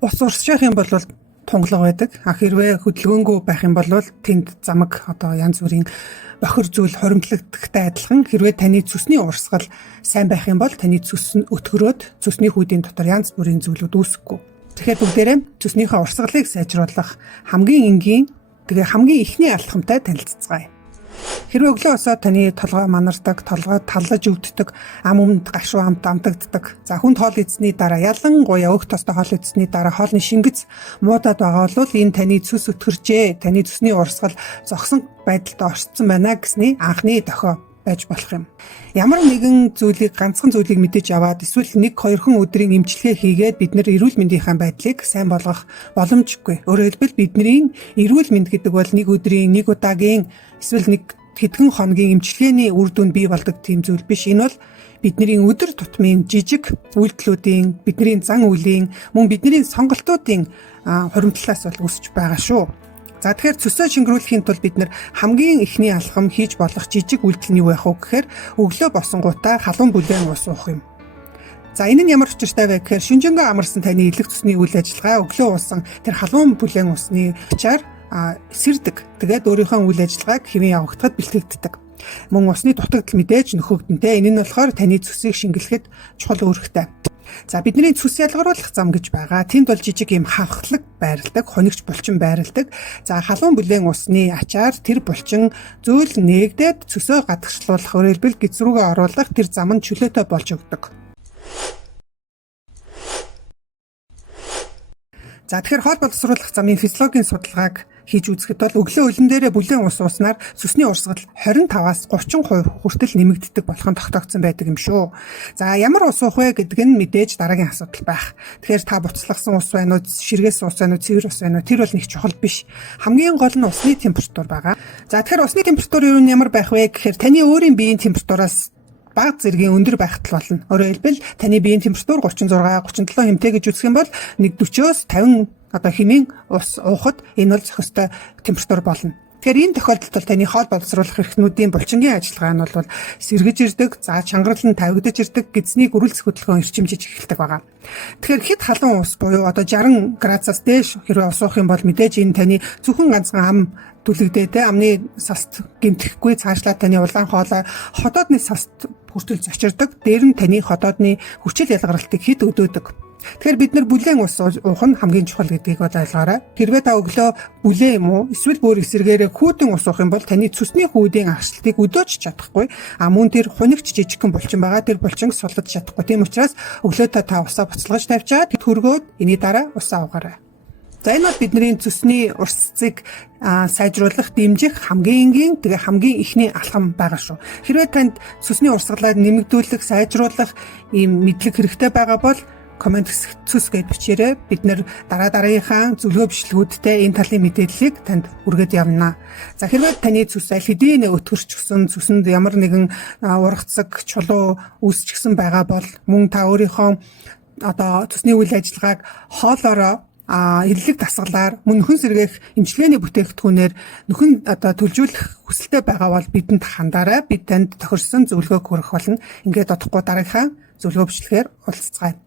Ус урсчих юм бол тунгалаг байдаг. Хэрвээ хөдөлгөөнгүй байх юм бол тэнд замаг янз бүрийн бохир зүйл хоримтлагдахтай адилхан хэрвээ таны цөсний урсгал сайн байх юм бол таны цөс нь өтгөрөөд цөсний хүйдийн дотор янз бүрийн зүйлүүд үүсэхгүй. Тэгэхээр бүгдээрээ цөснийхөө урсгалыг сайжруулах хамгийн энгийн хамгийн ихний алхамтай танилццгаая. Хэрвээ өглөө босоод таны толгой манардаг, толгой таллаж өвддөг, ам өмнөд гашуу амт амтагддаг. За хүнд хоол идсэний дараа ялангуяа өг тостой хоол идсэний дараа хоолны шингэц муудаад байгаа бол энэ таны цөс өтгөржээ, таны цөсний урсгал зогсон байдалд орцсон байна гэсний анхны дохио байж болох юм. Ямар нэгэн зүйлийг ганцхан зүйлийг мэдэж аваад эсвэл 1-2 хон өдрийн эмчилгээ хийгээд бид нар эрүүл мэндийнхаа байдлыг сайн болгох боломжгүй. Өөрөөр хэлбэл бидний эрүүл мэнд гэдэг бол 1 өдрийн 1 удаагийн эсвэл 1 хэдхэн хоногийн эмчилгээний үр дүнд бий болдог тийм зүйл биш. Энэ бол бидний өдөр тутмын жижиг үйлдэлүүдийн, бидний зан үйлийн, мөн бидний сонголтуудын хуримтлалаас бол үүсэж байгаа шүү. За тэгэхээр цөсөө шингэрүүлэхийн тулд бид нар хамгийн ихний алхам хийж болох жижиг үйлдэл нь юу байх вэ гэхээр өглөө босонгуудаа халуун бүлээн ус уух юм. За энэ нь ямар учиртай вэ гэхээр шүнжэнгөө амарсан таны элэг цусны үйл ажиллагаа өглөө уусан тэр халуун бүлээн усны ачаар эсэрдэг. Тэгээд өөрийнхөө үйл ажиллагааг хэвэн явагдахад бэлтгэгддэг. Мөн усны дутагдал мэдээж нөхөгдөнтэй. Энэ нь болохоор таны цөсийг шингэлэхэд чухал үүрэгтэй. За бидний цөс ялгаруулах зам гэж байгаа. Тэнд бол жижиг юм хавхлаг байрладаг, хонигч булчин байрладаг. За халуун бүлээн усны ачаар тэр булчин зөөл нээгдээд цөсөө гадагшлуулах, өөрөөр хэлбэл гиз рүүгээ оруулах тэр зам нь чөлөөтэй болж өгдөг. За тэгэхээр хоол боловсруулах замын физиологийн судалгааг хийж үзэхэд бол өглөө өлөн дээрээ бүлээн ус ууснаар цөсний урсгал 25-аас 30% хүртэл нэмэгддэг болох нь тогтоогдсон байдаг юм шүү. За ямар ус уух вэ гэдэг нь мэдээж дараагийн асуудал байх. Тэгэхээр та буцлагсан ус байна уу, ширгээс ус байна уу, цэвэр ус байна уу? Тэр бол нэг чухал биш. Хамгийн гол нь усны температур байгаа. За тэгэхээр усны температур юу нь ямар байх вэ гэхээр таны өөрийн биеийн температураас бага зэргийн өндөр байхад болно. Өөрөөр хэлбэл таны биеийн температур 36, 37 хэмтэй гэж үзэх юм бол 140-оос 50 хэмээн ус уухад энэ бол зохистой температур болно. Тэгэхээр энэ тохиолдолд бол таны хоол боловсруулах эрхтнүүдийн булчингийн ажиллагаа нь бол сэргэж ирдэг, за чангарал нь тавигдаж ирдэг, гидсний гөрүүлц хөдөлгөөн эрчимжиж эхэлдэг байгаа. Тэгэхээр хэд халуун ус буюу 60 градусаас дээш хэрвээ ус уух юм бол мэдээж энэ таны зөвхөн ганцхан ам түлэгдээд амны саст гэмтэхгүй цаашлаад таны улаан хоолой ходоодны саст хүртэл зочирдог. Дээр нь таны ходоодны хүчил ялгаралтыг хэд өдөөдөг. Тэгэхээр бид нар бүлээн ус уух нь хамгийн чухал гэдгийг ойлгоорой. Хэрвээ та өглөө бүлээн юм уу эсвэл бүр эсрэгээрээ хүүтэн ус уух юм бол таны цөсний хүүдийн агшлтыг өдөөж чадахгүй. Мөн тэр хунигч жижигхэн булчин байгаа. Тэр булчин сулж чадахгүй. Тийм учраас өглөө та усаа буцалгаж тавьчаад хөргөөд энэний дараа усаа уугаарай. За энэ бол бидний цөсний урсцыг сайжруулах, дэмжих хамгийн энгийн хамгийн ихний алхам байгаа шүү. Хэрвээ танд цөсний урсгалаа нэмэгдүүлэх, сайжруулах ийм мэдлэг хэрэгтэй байгаа бол комент хэсэгт цөс гэж бичээрэй. Бид нэр дараагийнхаа зөвлөгөө бичлэгүүдтэй энэ талын мэдээллийг танд хүргэж явна. За хэрвээ таны цөс аль хэдийн өтгөрчихсөн, цөсөнд ямар нэгэн ургацаг, чулуу үүсчихсэн байгаа бол мөн та өөрийнхөө цөсний үйл ажиллагааг хоолоороо эрлэг дасгалаар мөн нөхөн сэргээх эмчилгээний бүтээгдэхүүнээр нөхөн төлжүүлэх хүсэлтэй байгаа бол бидэнд хандаарай. Бид танд тохирсон зөвлөгөөг хүргэх болно. Ингээд одохгүй дараагийнхаа зөвлөгөө бичлэгээр уулзцгаая.